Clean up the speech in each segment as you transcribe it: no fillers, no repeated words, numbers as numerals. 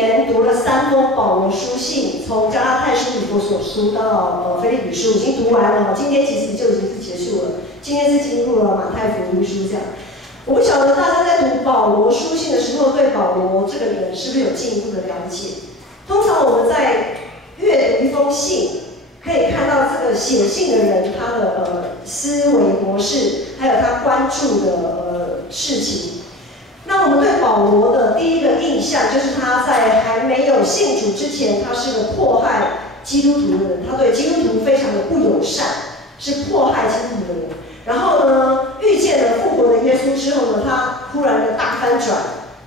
年读了3封保罗书信，从加拉太书、以弗所书到腓立比书，已经读完了。今天其实就已经是结束了。今天是进入了马太福音书这样。我不晓得大家在读保罗书信的时候，对保罗这个人是不是有进一步的了解？通常我们在阅读一封信，可以看到这个写信的人他的思维模式，还有他关注的事情。那我们对保罗的第一个印象就是他在还没有信主之前，他是个迫害基督徒的人，他对基督徒非常的不友善，是迫害基督徒的人。然后呢，遇见了复活的耶稣之后呢，他忽然的大翻转，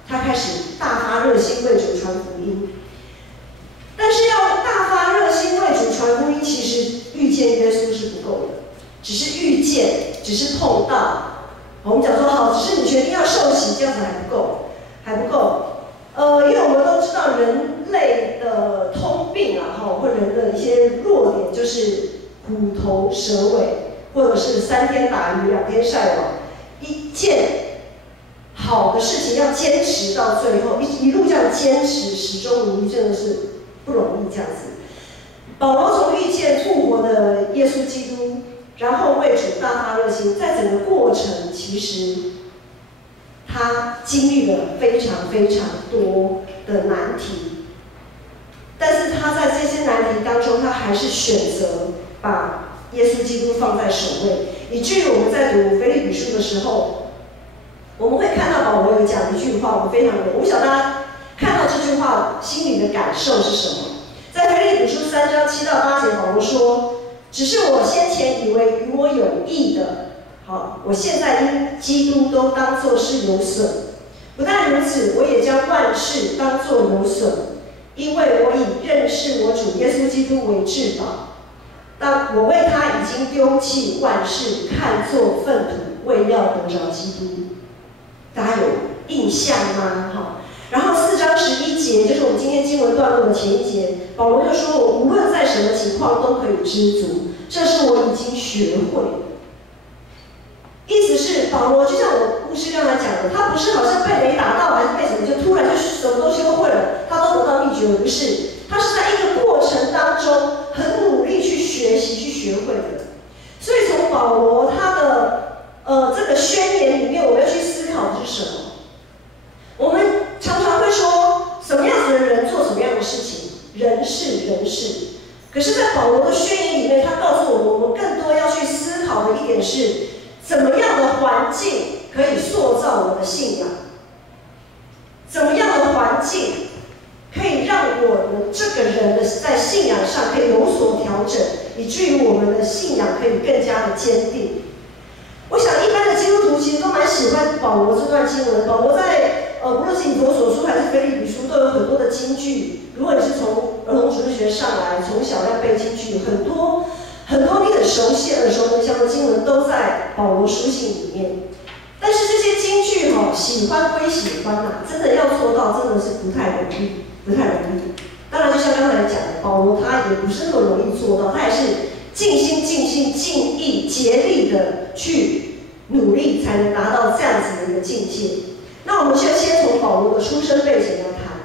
他开始大发热心为主传福音。但是要大发热心为主传福音，其实遇见耶稣是不够的，只是遇见，只是碰到。我们讲说好，只是你决定要受洗，这样子还不够，还不够。因为我们都知道人类的通病啊，或人的一些弱点就是虎头蛇尾，或者是3天打鱼2天晒网。一件好的事情要坚持到最后，一路这样坚持，始终如一，真的是不容易这样子。保罗从遇见复活的耶稣基督，然后为主大发热心，在整个过程其实他经历了非常非常多的难题，但是他在这些难题当中，他还是选择把耶稣基督放在首位，以至于我们在读腓立比书的时候，我们会看到保罗有讲一句话，我们非常的，我不晓得大家看到这句话心里的感受是什么。在腓立比书3章7到8节，保罗说：“只是我先前以为与我有益的，好，我现在因基督都当作是有损。不但如此，我也将万事当作有损，因为我以认识我主耶稣基督为至宝。当我为他已经丢弃万事，看作粪土，为要得着基督。”大家有印象吗？好。然后4章11节，就是我们今天经文段落的前一节，保罗就说：“我无论在什么情况都可以知足，这是我已经学会的。”意思是保罗就像我牧师刚才讲的，他不是好像被雷打到还是被什么，就突然就什么东西都会了，他都得到秘诀，不是，他是在一个过程当中很努力去学习、去学会的。所以从保罗他的这个宣言里面，我们要去思考的是什么？我们常常会说，什么样子的人做什么样的事情，人是人事。可是，在保罗的宣言里面，他告诉我们，我们更多要去思考的一点是，怎么样的环境可以塑造我的信仰？怎么样的环境可以让我们这个人的在信仰上可以有所调整，以至于我们的信仰可以更加的坚定？我想，一般的基督徒其实都蛮喜欢保罗这段经文。保罗在无论是以弗所书还是腓立比书，都有很多的金句。如果你是从儿童主日学上来，从小要背金句，很多你很熟悉、耳熟能详的经文都在保罗书信里面。但是这些金句喜欢归喜欢真的要做到，真的是不太容易，不太容易。当然，就像刚才讲的，保罗他也不是那么容易做到，他也是尽心、尽意、竭力的去努力，才能达到这样子的一个境界。那我们就先从保罗的出生背景来谈，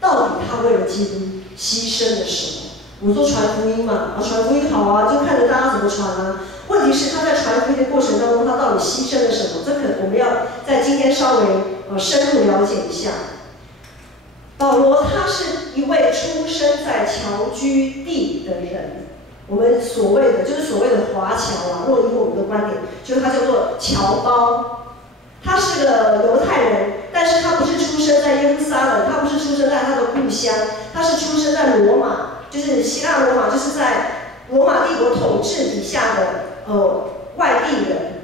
到底他为了基督牺牲了什么？我说传福音嘛，传福音好啊，就看着大家怎么传啊。问题是他在传福音的过程当中，他到底牺牲了什么？这可能我们要在今天稍微深入了解一下。保罗他是一位出生在侨居地的人，我们所谓的就是所谓的华侨啊。若以我们的观点，就是他叫做侨胞。他是个犹太人，但是他不是出生在耶路撒冷，他不是出生在他的故乡，他是出生在罗马，就是希腊罗马，就是在罗马帝国统治底下的外地人。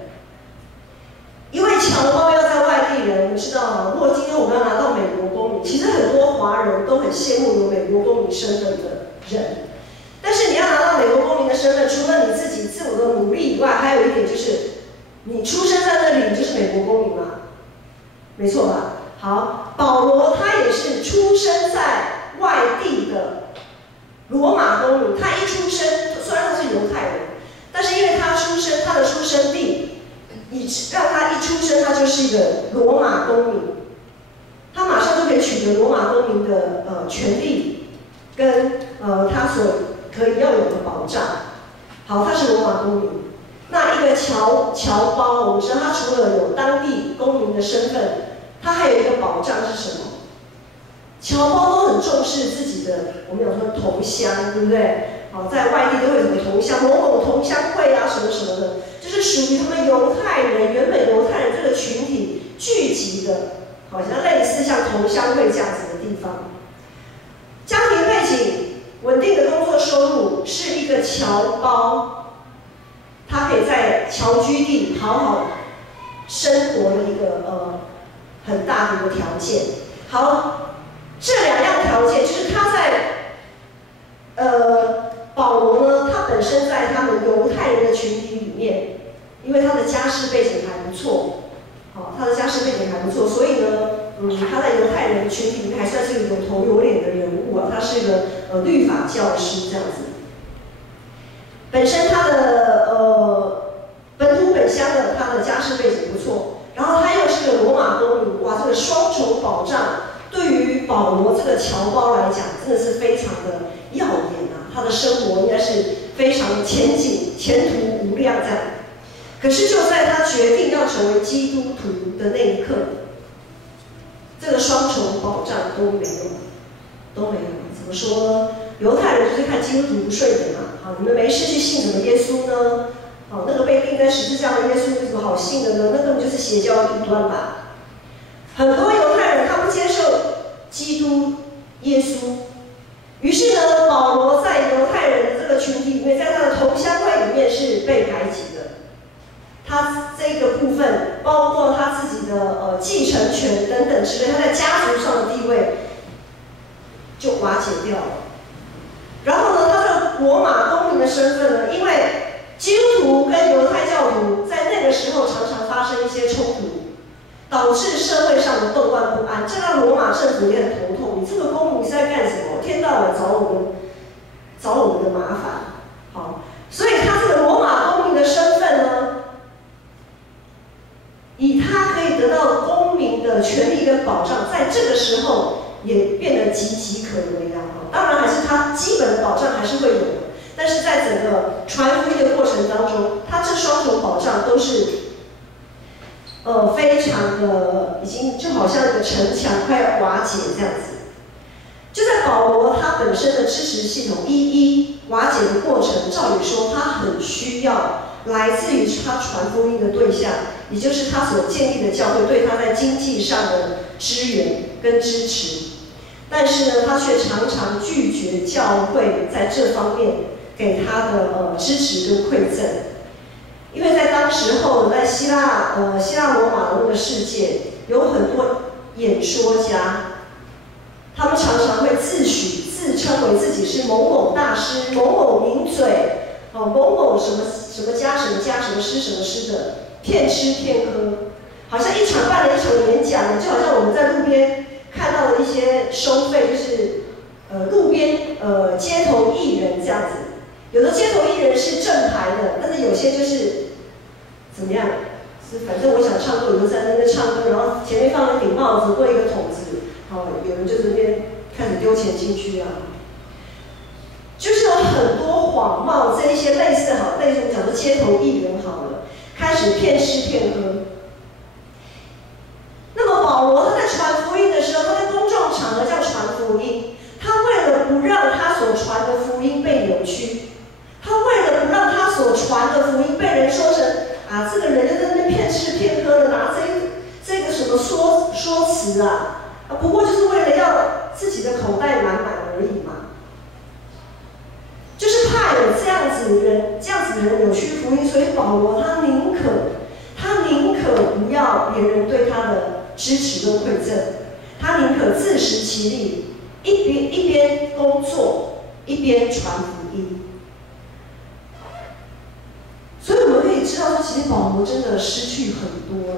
一位侨胞要在外地人，你知道吗？如果今天我们要拿到美国公民，其实很多华人都很羡慕有美国公民身份的人。但是你要拿到美国公民的身份，除了你自己自我的努力以外，还有一点就是。你出生在那里，你就是美国公民嘛，没错吧？好，保罗他也是出生在外地的罗马公民。他一出生，虽然他是犹太人，但是因为他的出生地，让他一出生他就是一个罗马公民，他马上就可以取取得罗马公民的权利跟他所可以要有的保障。好，他是罗马公民。那一个侨胞，我们知道他除了有当地公民的身份，他还有一个保障是什么？侨胞都很重视自己的，我们有说同乡，对不对？好，在外地都会有什么同乡，某某同乡会啊，什么什么的，就是属于他们犹太人原本犹太人这个群体聚集的，好像类似像同乡会这样子的地方。家庭背景、稳定的工作收入，是一个侨胞，他可以在侨居地好好生活的一个很大的一个条件。好。这两样条件就是他在，保罗呢，他本身在他们犹太人的群体里面，因为他的家世背景还不错，好，他的家世背景还不错，所以呢，他在犹太人群体里面还算是一个有头有脸的人物啊，他是一个律法教师这样子。本身他的本土本乡的他的家世背景不错，然后他又是个罗马公民，哇，这个双重保障。对于保罗这个侨胞来讲，真的是非常的耀眼啊！他的生活应该是非常的前景、前途无量这样。可是就在他决定要成为基督徒的那一刻，这个双重保障都没有，都没有。怎么说呢？犹太人就是看基督徒不顺眼嘛，好，你们没事去信什么耶稣呢？好，那个被钉在十字架的耶稣有什么好信的呢？那根本就是邪教异端吧。很多犹太人他不接受基督耶稣，于是呢，保罗在犹太人的这个群体里面，在他的同乡会里面是被排挤的。他这个部分，包括他自己的继承权等等之类，他在家族上的地位就瓦解掉了。然后呢，他这个罗马公民的身份呢，因为基督徒跟犹太教徒在那个时候常常发生一些冲突。导致社会上的动乱不安，这让罗马政府也很头痛。你这个公民是在干什么？天到晚找我们的麻烦。好，所以他这个罗马公民的身份呢，以他可以得到公民的权利跟保障，在这个时候也变得岌岌可危啊。当然，还是他基本的保障还是会有的，但是在整个传福音的过程当中，他这双重保障都是。非常的，已经就好像一个城墙快要瓦解这样子。就在保罗他本身的支持系统一一瓦解的过程，照理说他很需要来自于他传福音的对象，也就是他所建立的教会对他在经济上的支援跟支持。但是呢，他却常常拒绝教会在这方面给他的支持跟馈赠。因为在当时候，在希腊罗马的那个世界，有很多演说家，他们常常会自称为自己是某某大师、某某名嘴，某某什么什么家、什么家、什么师、什么师的，骗吃骗喝，好像一场办了一场演讲，就好像我们在路边看到的一些收费，就是路边街头艺人这样子。有的街头艺人是正牌的，但是有些就是怎么样？是反正我想唱歌，有的在那边唱歌，然后前面放了顶帽子或一个筒子，有人就这边开始丢钱进去啊。就是有很多谎冒这一些类似我们讲的街头艺人好了，开始骗吃骗喝。那么保罗他在传福音的时候，他在公众场合这样传福音，他为了不让他所传的福音被扭曲。他为了不让他所传的福音被人说成这个人就在那边骗吃骗喝的，拿这个什么说辞不过就是为了要自己的口袋满满而已嘛。就是怕有这样子的人扭曲福音，所以保罗他宁可不要别人对他的支持跟馈赠，他宁可自食其力，一边工作一边传福音。所以我们可以知道说，其实保罗真的失去很多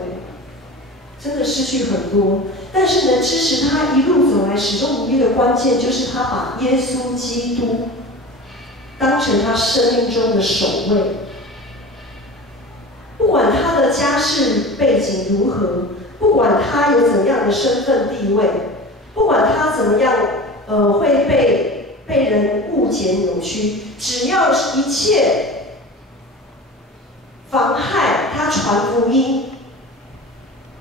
真的失去很多。但是能支持他一路走来始终如一的关键，就是他把耶稣基督当成他生命中的首位。不管他的家世背景如何，不管他有怎样的身份地位，不不管他怎么样，会被人误解扭曲，只要是一切妨害他传福音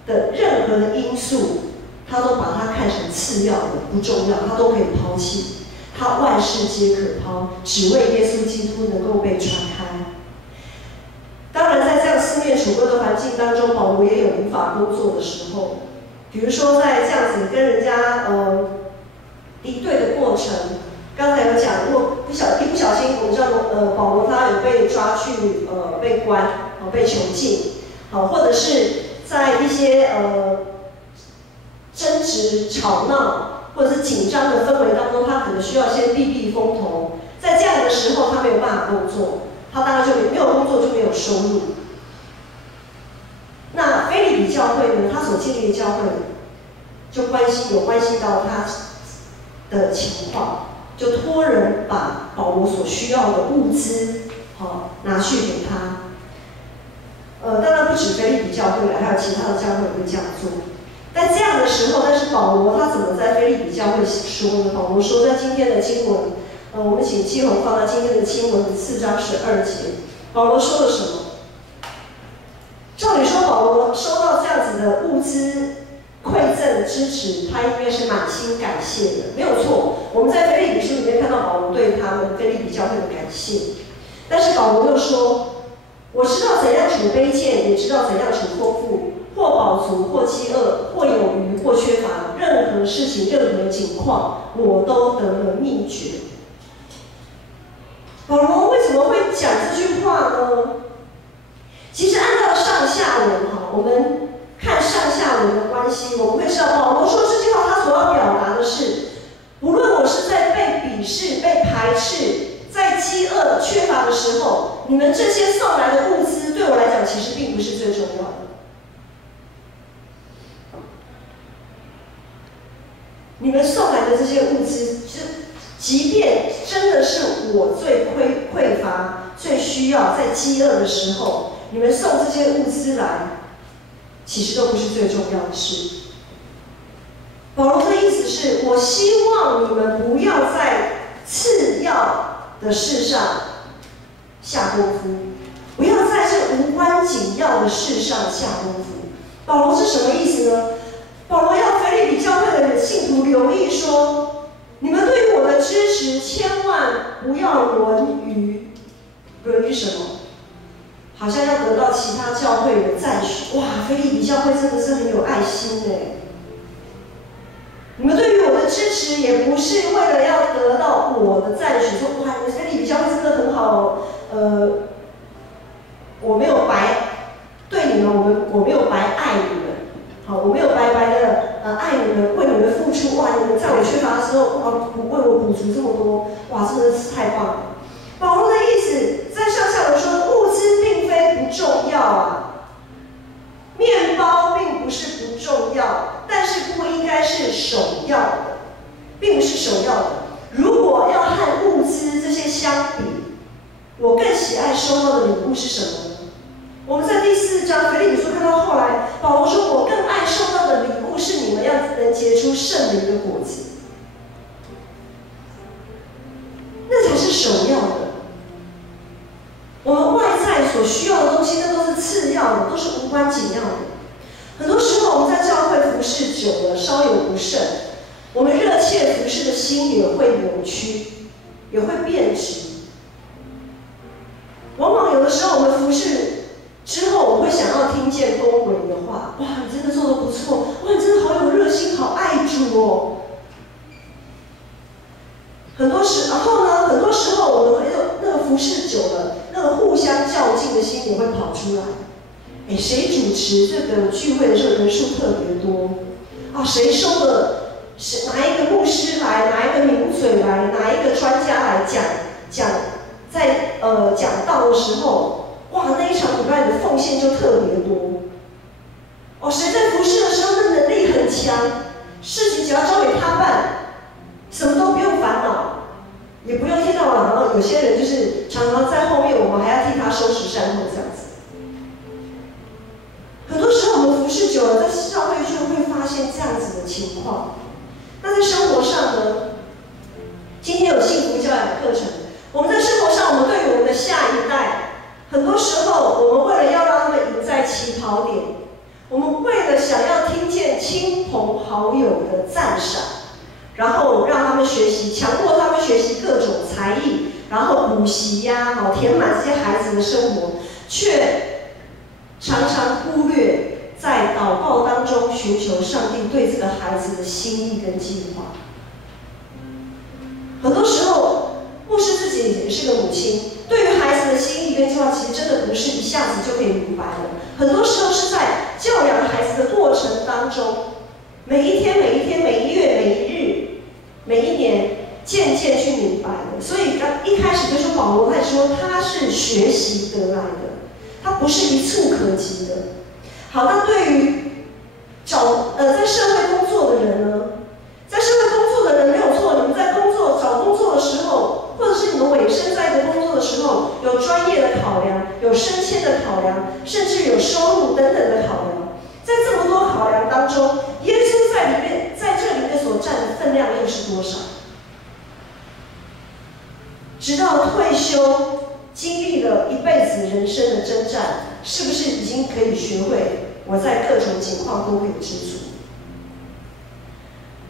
的任何的因素，他都把它看成次要的、不重要，他都可以抛弃。他万事皆可抛，只为耶稣基督能够被传开。当然，在这样四面楚歌的环境当中，保罗也有无法工作的时候。比如说，在这样子跟人家敌对的过程，刚才有讲，如果一不小心，我们知道保罗他有被抓去被关，被囚禁，或者是在一些争执、吵闹或者是紧张的氛围当中，他可能需要先避避风头。在这样的时候，他没有办法工作，他当然就没有工作就没有收入。那腓立比教会呢，他所建立的教会就有关系到他的情况，就托人把保罗所需要的物资，拿去给他。当然不止腓立比教会了，还有其他的教会会这样做。在这样的时候，但是保罗他怎么在腓立比教会说呢？保罗说，在今天的经文，我们请季宏放到今天的经文4章12节，保罗说了什么？照理说，保罗收到这样子的物资馈赠支持，他应该是满心感谢的，没有错。我们在腓立比书里面看到保罗对他们腓立比教会的感谢，但是保罗又说：“我知道怎样处卑贱，也知道怎样处丰富，或饱足，或饥饿，或有余，或缺乏，任何事情、任何情况，我都得了秘诀。”保罗为什么会讲这句话呢？其实按照上下文我们看上下文的关系，我们会知道保罗说这句话，他所要表达的是，无论我是在被鄙视、被排斥，在饥饿、缺乏的时候，你们这些送来的物资对我来讲，其实并不是最重要的。你们送来的这些物资，即便真的是我最匮乏、最需要，在饥饿的时候，你们送这些物资来，其实都不是最重要的事。保罗的意思是，我希望你们不要在次要的事上下功夫，不要在这无关紧要的事上下功夫。保罗是什么意思呢？保罗要腓立比教会的信徒留意说，你们对于我的支持，千万不要沦于什么？好像要得到其他教会的赞许。哇，腓立比教会真的是很有爱心哎！你们对于我的支持，也不是为了要得到我的赞许，说哇，你们腓立比教会真的很好，我没有白对你们，我没有白爱你们，好，我没有白白的爱你们，为你们付出。哇，你们在我缺乏的时候，哇，为我补足这么多，哇，真的是太棒了。保罗的意思在上下文说，物资并非不重要啊，面包并不是不重要，但是不应该是首要的，并不是首要的。如果要和物资这些相比，我更喜爱收到的礼物是什么呢？我们在第4章腓立比书看到后来，保罗说：“我更爱收到的礼物是你们要能结出圣灵的果子，那才是首要的。我们外在所需要的东西，那都是次要的，都是无关紧要的。很多时候，我们在教会服侍久了，稍有不慎，我们热切服侍的心也会扭曲，也会变质。往往有的时候，我们服侍之后，我们会想要听见恭维的话。哇，你真的做得不错！哇，你真的好有热心，好爱主哦。很多时候我们会那个服侍久了，那个互相较劲的心也会跑出来。哎，谁主持这个聚会的时候人数特别多啊？谁收了？哪一个牧师来？哪一个名嘴来？哪一个专家来在讲道的时候，哇，那一场礼拜的奉献就特别多。哦，谁在服侍的时候那能力很强，事情只要交给他办，什么都不用烦恼，也不用一天到晚。然后有些人就是常常在后面，我们还要替他收拾善后这样子。很多时候我们服侍久了，在教会就会发现这样子的情况。那在活上呢，今天有幸福教养课程，我们在生活上，我们对于我们的下一代，很多时候我们为了要让他们赢在起跑点，我们为了想要听见亲朋好友的赞赏，然后让他们学习，强迫他们学习各种才艺，然后补习呀，填满这些孩子的生活，却常常忽略在祷告当中寻求上帝对这个孩子的心意跟计划。很多时候，牧师自己也是个母亲，对于孩子的心意跟计划，其实真的不是一下子就可以明白的。很多时候是在教养孩子的过程当中，每一天、每一天、每一月、每一日、每一年，渐渐去明白的。所以一开始就说保罗在说他是学习得来的，他不是一触可及的。好，那对于在社会工作的人呢？在社会工作的人没有错，你们在找工作的时候，或者是你们委身在一个工作的时候，有专业的考量，有升迁的考量，甚至有收入等等的考量。在这么多考量当中，耶稣在这里面所占的分量又是多少？直到退休，经历了一辈子人生的征战，是不是已经可以学会我在各种情况都可以知足？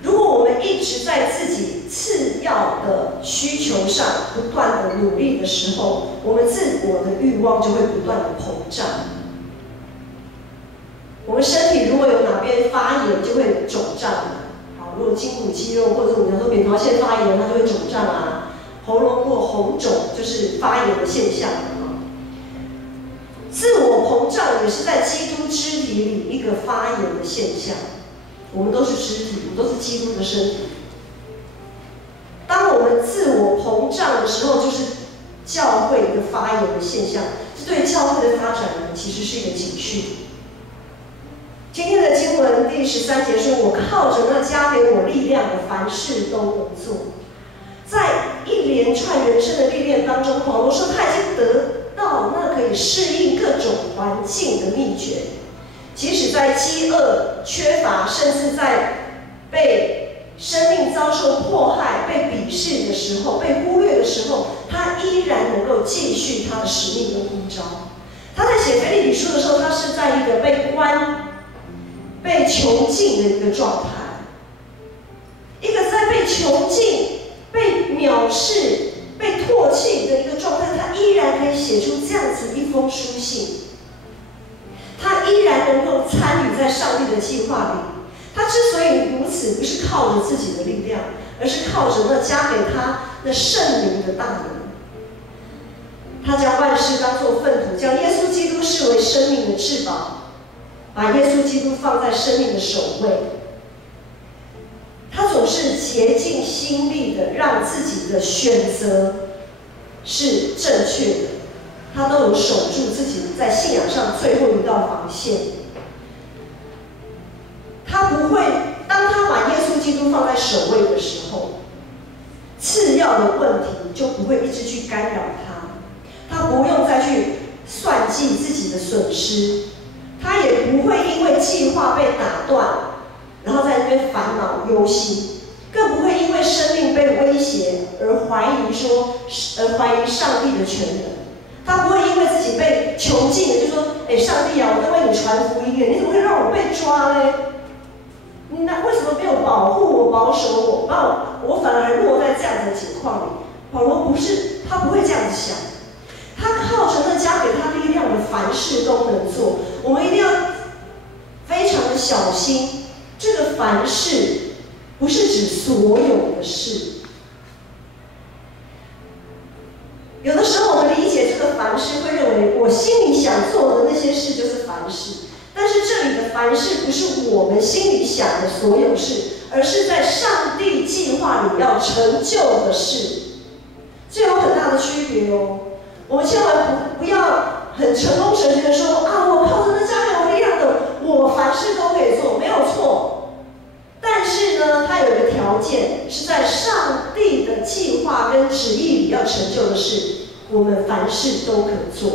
如果我们一直在自己次要的需求上不断的努力的时候，我们自我的欲望就会不断的膨胀。我们身体如果有哪边发炎，就会肿胀。好，如果筋骨肌肉或者我们说扁桃腺发炎，它就会肿胀啊。喉咙或红肿就是发炎的现象。自我膨胀也是在基督肢体里一个发炎的现象。我们都是肢体，我们都是基督的身体。当我们自我膨胀的时候，就是教会一个发炎的现象，这对教会的发展呢，其实是一个警讯。今天的经文第13节说：“我靠着那加给我力量的，凡事都能做。”在一连串人生的历练当中，保罗说他已经得到那可以适应各种环境的秘诀。即使在饥饿、缺乏，甚至在被生命遭受迫害、被鄙视的时候、被忽略的时候，他依然能够继续他的使命跟呼召。他在写腓立比书的时候，他是在一个被囚禁的一个状态，一个在被囚禁、被藐视、被唾弃的一个状态，他依然可以写出这样子一封书信。他依然能够参与在上帝的计划里。他之所以如此，不是靠着自己的力量，而是靠着那加给他那圣灵的大能。他将万事当作粪土，将耶稣基督视为生命的至宝，把耶稣基督放在生命的首位。他总是竭尽心力的让自己的选择是正确的。他都有守住自己在信仰上最后一道防线。他不会，当他把耶稣基督放在首位的时候，次要的问题就不会一直去干扰他。他不用再去算计自己的损失，他也不会因为计划被打断，然后在那边烦恼忧心，更不会因为生命被威胁而怀疑上帝的全能。他不会因为自己被囚禁了，就说：“上帝啊，我在为你传福音，你怎么会让我被抓呢？你为什么没有保护我、保守我？我反而落在这样的情况里。”保罗不是，他不会这样子想。他靠着那加给他力量的，凡事都能做。我们一定要非常的小心，这个凡事不是指所有的事。有的时候我们理解这个凡事，会认为我心里想做的那些事就是凡事，但是这里的凡事不是我们心里想的所有事，而是在上帝计划里要成就的事，这有很大的区别哦。我们千万不要很成功神学的说啊，我靠着那加给我力量的，我凡事都可以做，没有错。但是呢，它有一个条件，是在上帝的计划跟旨意里要成就的事，我们凡事都可做。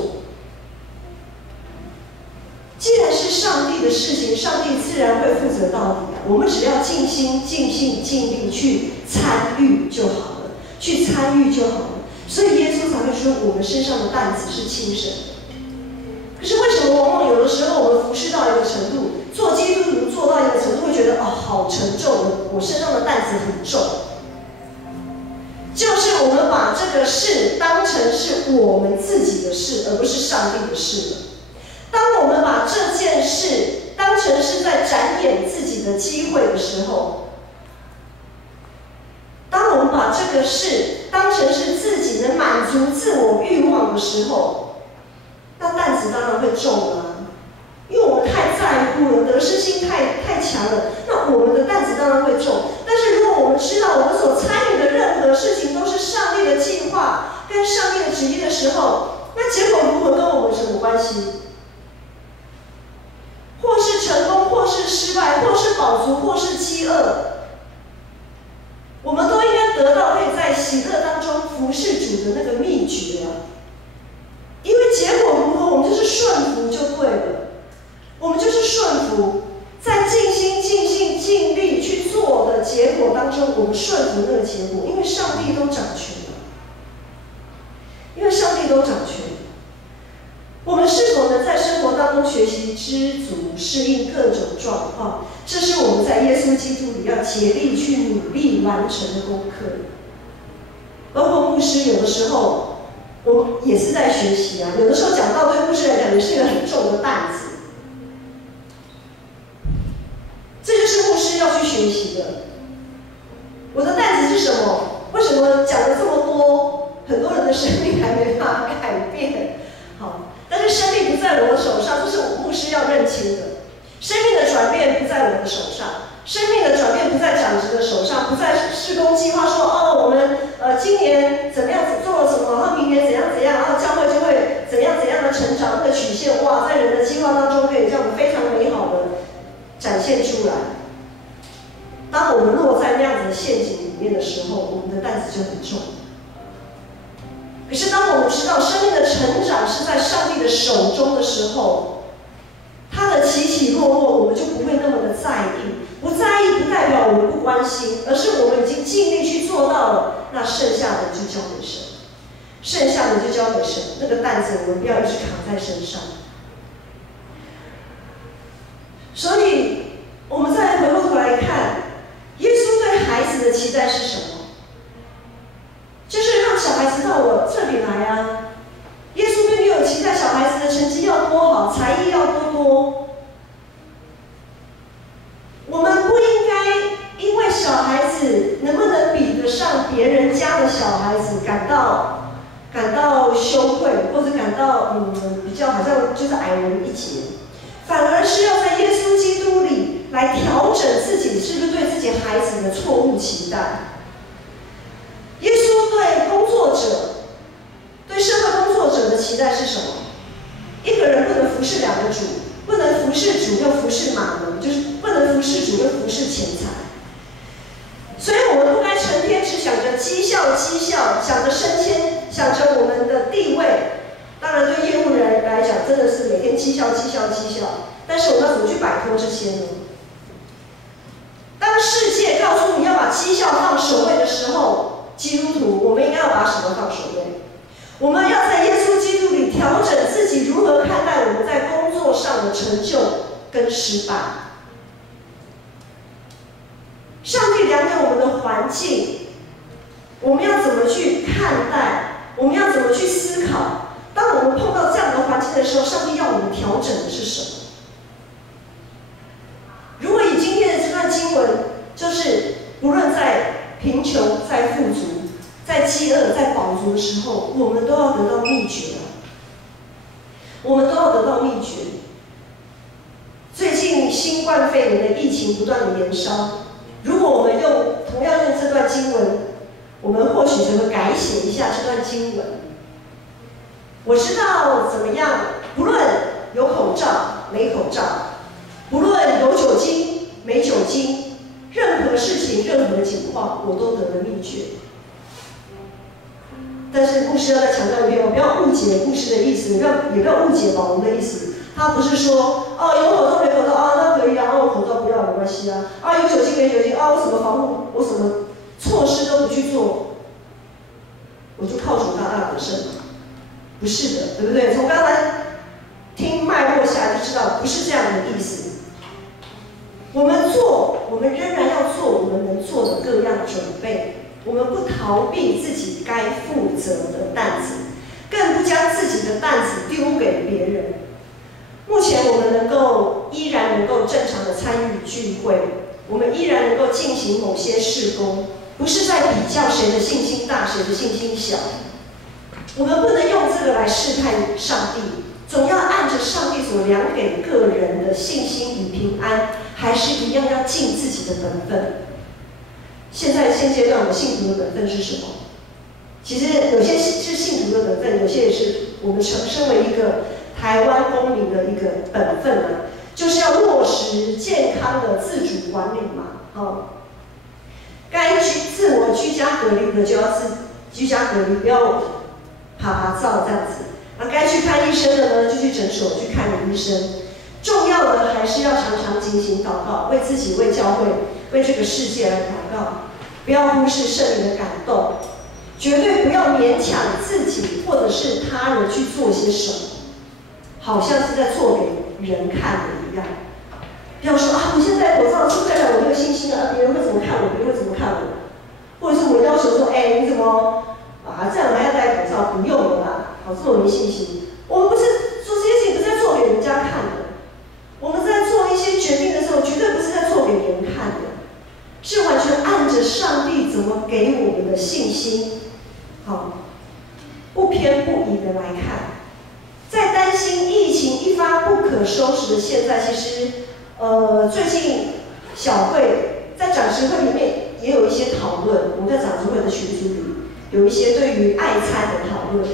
既然是上帝的事情，上帝自然会负责到底啊。我们只要尽心、尽性、尽力去参与就好了，去参与就好了。所以耶稣才会说，我们身上的担子是轻省的。可是为什么往往有的时候我们服侍到一个程度，做基督徒做到一个程度，会觉得哦好沉重，我身上的担子很重。就是我们把这个事当成是我们自己的事，而不是上帝的事了。当我们把这件事当成是在展演自己的机会的时候，当我们把这个事当成是自己能满足自我欲望的时候，那担子当然会重啊。因为我们太在乎了，得失心太强了，那我们的担子当然会重。但是如果我们知道我们所参与的任何事情都是上帝的计划跟上帝的旨意的时候，那结果如何跟我们什么关系？或是成功，或是失败，或是饱足，或是饥饿，我们都应该得到可以在喜乐当中服侍主的那个秘诀啊。因为结果如何，我们就是顺服就对了。我们就是顺服，在尽心、尽性、尽力去做的结果当中，我们顺服那个结果，因为上帝都掌权了。因为上帝都掌权。我们是否能在生活当中学习知足，适应各种状况？这是我们在耶稣基督里要竭力去努力完成的功课。包括牧师有的时候，我们也是在学习啊。有的时候讲道对牧师来讲也是一个很重的担子。这就是牧师要去学习的。我的担子是什么？为什么讲了这么多，很多人的生命还没办法改变？好，但是生命不在我的手上，这是我牧师要认清的。生命的转变不在我的手上，生命的转变不在长子的手上，不在事工计划说哦，我们今年怎么样子做了什么，然后明年怎样怎样，然后教会就会怎样怎样的成长，那个曲线哇，在人的计划当中可以这样非常美好的展现出来。当我们落在那样子的陷阱里面的时候，我们的担子就很重。可是当我们知道生命的成长是在上帝的手中的时候，他的起起落落，我们就不会那么的在意。不在意不代表我们不关心，而是我们已经尽力去做到了，那剩下的就交给神，剩下的就交给神。那个担子我们不要一直扛在身上。所以我们再回过头来看，耶稣对孩子的期待是什么？就是让小孩子到我这里来啊！耶稣并没有期待小孩子的成绩要多好，才艺要多多。我们不应该因为小孩子能不能比得上别人家的小孩子感到羞愧，或者感到比较好像就是矮人一截，反而是要在耶稣基督里来调整自己是不是对自己孩子的错误期待。耶稣对工作者、对社会工作者的期待是什么？一个人不能服侍两个主，不能服侍主又服侍马门，就是不能服侍主又服侍钱财。所以我们不该成天只想着绩效、想着升迁，想着我们的地位。当然，对业务人来讲，真的是每天绩效。但是我们要怎么去摆脱这些呢？当世界告诉你要把绩效放首位的时候，基督徒，我们应该要把什么放首位？我们要在耶稣基督里调整自己如何看待我们在工作上的成就跟失败。上帝量给我们的环境，我们要怎么去看待？我们要怎么去思考？当我们碰到这样的环境的时候，上帝要我们调整的是什么？如果以今天的这段经文，就是无论在贫穷、在富足、在饥饿、在饱足的时候，我们都要得到秘诀啊！我们都要得到秘诀。最近新冠肺炎的疫情不断的延烧，如果我们同样用这段经文，我们或许就会改写一下这段经文。我知道怎么样，不论有口罩没口罩，不论有酒精没酒精，任何事情、任何情况，我都得了秘诀。但是牧师要再强调一遍，我不要误解牧师的意思，也不要误解保罗的意思。他不是说有口罩没口罩那可以啊，口罩不要没关关系啊。啊，有酒精没酒精啊，我什么防护，我什么措施都不去做，我就靠主大大得胜吗？不是的，对不对？从刚才听脉络下来就知道，不是这样的意思。我们仍然要做我们能做的各样准备。我们不逃避自己该负责的担子，更不将自己的担子丢给别人。目前我们依然能够正常的参与聚会，我们依然能够进行某些事工，不是在比较谁的信心大，谁的信心小。我们不能用这个来试探上帝，总要按着上帝所量给个人的信心与平安，还是一样要尽自己的本分。现阶段我们信徒的本分是什么？其实有些是信徒的本分，有些也是我们身为一个台湾公民的一个本分啊，就是要落实健康的自主管理嘛。该自我居家隔离的就要居家隔离，不要爬灶这样子。该去看医生的呢，就去诊所去看医生。重要的还是要常常进行祷告，为自己、为教会、为这个世界而祷告。不要忽视圣灵的感动，绝对不要勉强自己或者是他人去做些什么，好像是在做给人看的一样。不要说啊，我现在戴口罩是代表我没有信心啊，别人会怎么看我？别人会怎么看我？或者是我要求说，你怎么这样还要戴口罩？不用了啦，这么没信心。我们不是做这些事情，不是在做给人家看的。我们在做一些决定的时候，绝对不是在做给人看的。是完全按着上帝怎么给我们的信心，不偏不倚的来看。在担心疫情一发不可收拾的现在，其实最近小会在长执会里面也有一些讨论，我们在长执会的群组里有一些对于爱餐的讨论，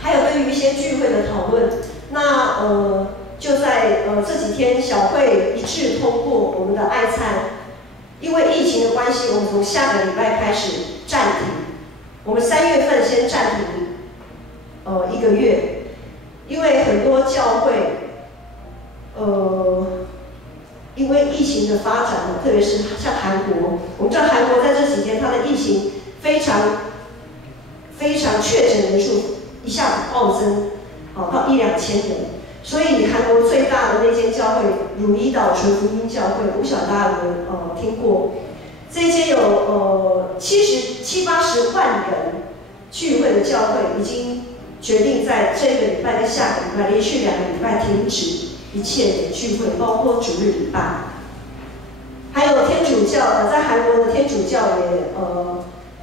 还有对于一些聚会的讨论。那就在这几天小会一致通过我们的爱餐。因为疫情的关系，我们从下个礼拜开始暂停。我们3月份先暂停1个月，因为很多教会因为疫情的发展特别是像韩国，我们知道韩国在这几天它的疫情非常确诊人数一下子暴增，到1-2千人。所以韩国最大的那间教会汝矣岛纯福音教会，我不晓得大家有没有听过？这间有70-80万人聚会的教会，已经决定在这个礼拜跟下个礼拜连续2个礼拜停止一切的聚会，包括主日礼拜。还有天主教在韩国的天主教也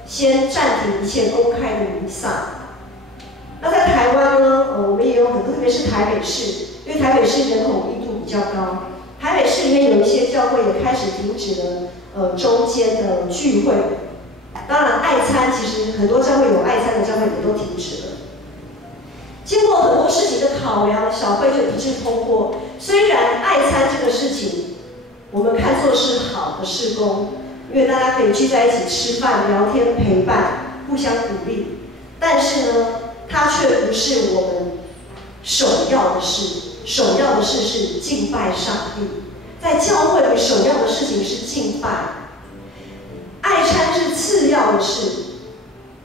先暂停一切公开的弥撒。那在台湾呢，我们也有很多，特别是台北市，因为台北市人口密度比较高，台北市里面有一些教会也开始停止了周间的聚会。当然，爱餐其实很多教会有爱餐的教会也都停止了。经过很多事情的考量，小会就一致通过。虽然爱餐这个事情，我们看作是好的事工，因为大家可以聚在一起吃饭、聊天、陪伴、互相鼓励，但是呢，它却不是我们首要的事。首要的事是敬拜上帝，在教会里首要的事情是敬拜，爱餐是次要的事，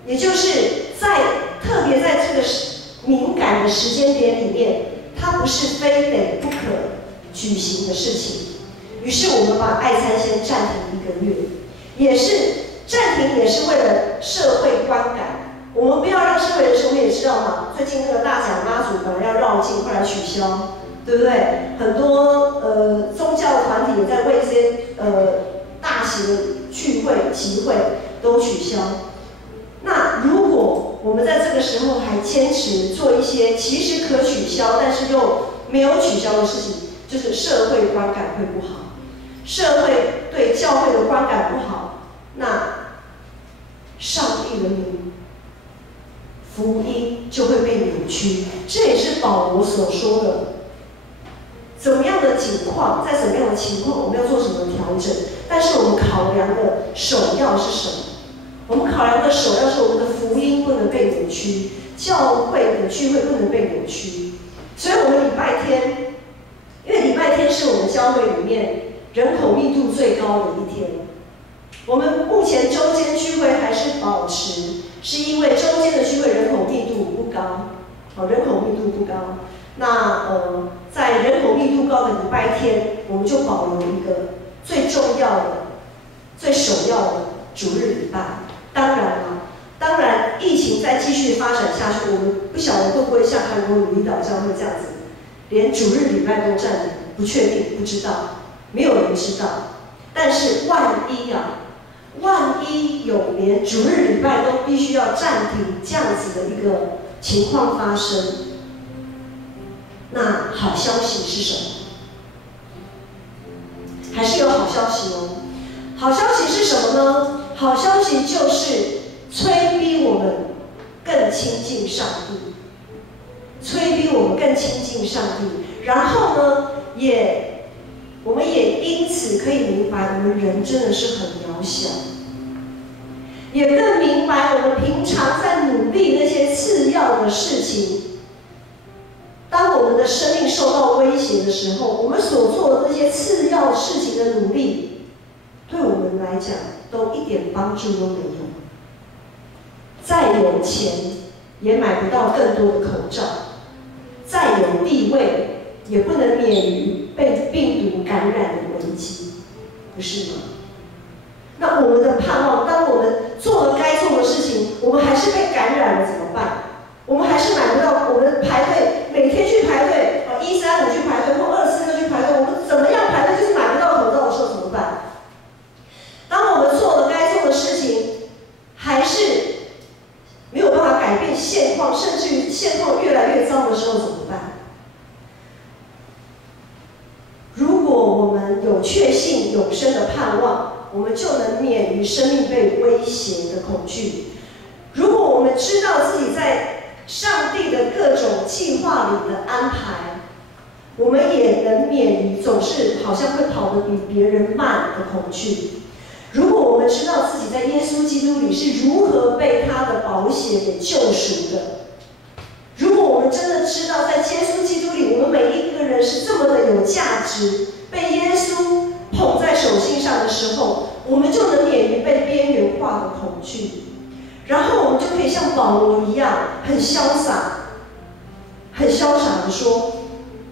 也就是特别在这个敏感的时间点里面，它不是非得不可举行的事情。于是我们把爱餐先暂停1个月，也是暂停，也是为了社会观感。我们不要让社会人士，我们也知道嘛，最近那个大甲妈祖本来要绕境，后来取消，对不对？很多宗教团体也在为这些大型的聚会集会都取消。那如果我们在这个时候还坚持做一些其实可取消但是又没有取消的事情，就是社会观感会不好，社会对教会的观感不好，那上帝的名福音就会被扭曲。这也是保罗所说的，怎么样的情况，在什么样的情况，我们要做什么调整？但是我们考量的首要是什么？我们考量的首要是我们的福音不能被扭曲，教会的聚会不能被扭曲。所以我们礼拜天，因为礼拜天是我们教会里面人口密度最高的一天。我们目前周间聚会还是保持，是因为周间的聚会人口密度不高，人口密度不高。那在人口密度高的礼拜天，我们就保留一个最重要的、最首要的主日礼拜。当然，疫情再继续发展下去，我们不晓得会不会像韩国鲁伊岛教会这样子，连主日礼拜都暂停，不确定，不知道，没有人知道。但是万一有连主日礼拜都必须要暂停这样子的一个情况发生，那好消息是什么？还是有好消息哦。好消息是什么呢？好消息就是催逼我们更亲近上帝，催逼我们更亲近上帝。然后呢，我们也因此可以明白，我们人真的是很渺小，也更明白我们平常在努力那些次要的事情。当我们的生命受到威胁的时候，我们所做的这些次要事情的努力，对我们来讲都一点帮助都没有。再有钱也买不到更多的口罩，再有地位也不能免于被病毒感染的危机，不是吗？那我们的盼望，当我们做了该做的事情，我们还是被感染了怎么办？我们还是买不到，我们排队，每天去排队，135去排队或246去排队，我们怎么样排队就是买不到口罩的时候怎么办？当我们做了该做的事情，还是没有办法改变现况，甚至于现况越来越糟的时候怎么办？如果我们有确信永生的盼望，我们就能免于生命被威胁的恐惧。如果我们知道自己在上帝的各种计划里的安排，我们也能免于总是好像会跑得比别人慢的恐惧。如果我们知道自己在耶稣基督里是如何被他的宝血给救赎的，如果我们真的知道在耶稣基督里，我们每一个人是这么的有价值，被耶稣捧在手心上的时候，我们就能免于被边缘化的恐惧。然后我们就可以像保罗一样，很潇洒的说，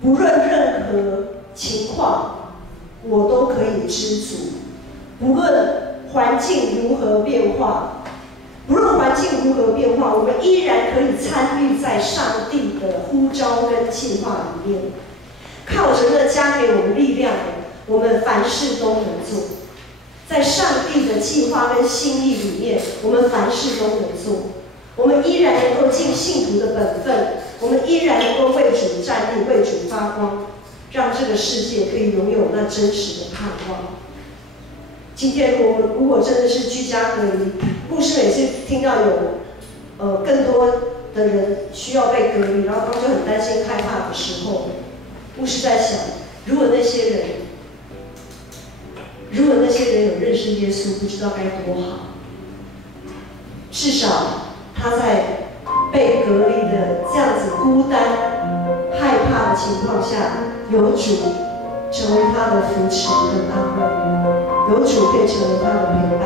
不论任何情况，我都可以知足。不论环境如何变化，我们依然可以参与在上帝的呼召跟计划里面。靠着那加给我们力量的，我们凡事都能做。在上帝的计划跟心意里面，我们凡事都能做。我们依然能够尽信徒的本分，我们依然能够为主站立，为主发光，让这个世界可以拥有那真实的盼望。今天如果真的是居家隔离，牧师每次听到有更多的人需要被隔离，然后他们就很担心害怕的时候，牧师在想，如果那些人有认识耶稣，不知道该多好。至少他在被隔离的这样子孤单、害怕的情况下，有主成为他的扶持跟安慰，有主可以成为他的陪伴。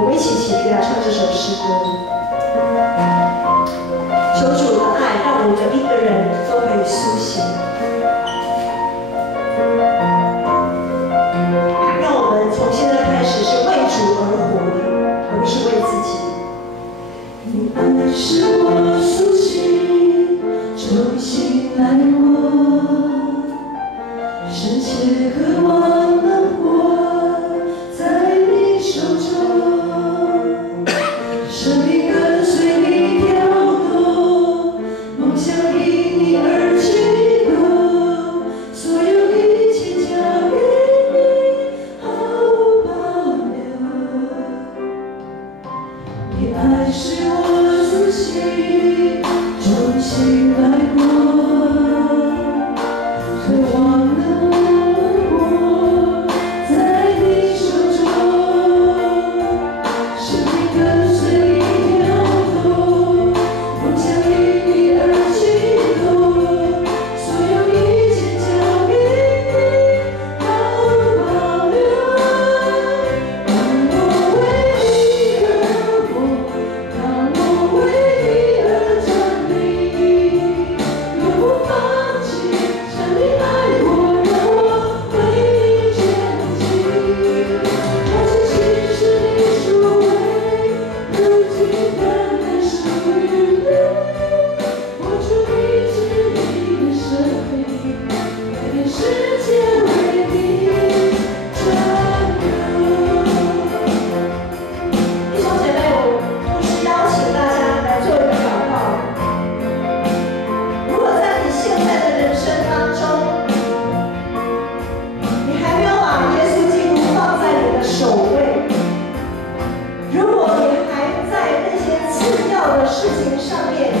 我们一起起立来唱这首诗歌。求主的爱让我们每一个人都可以苏醒。让我们从现在开始是为主而活的，而不是为自己。你爱使我苏醒，重新来我，深切渴望能活在你手中，生命。事情上面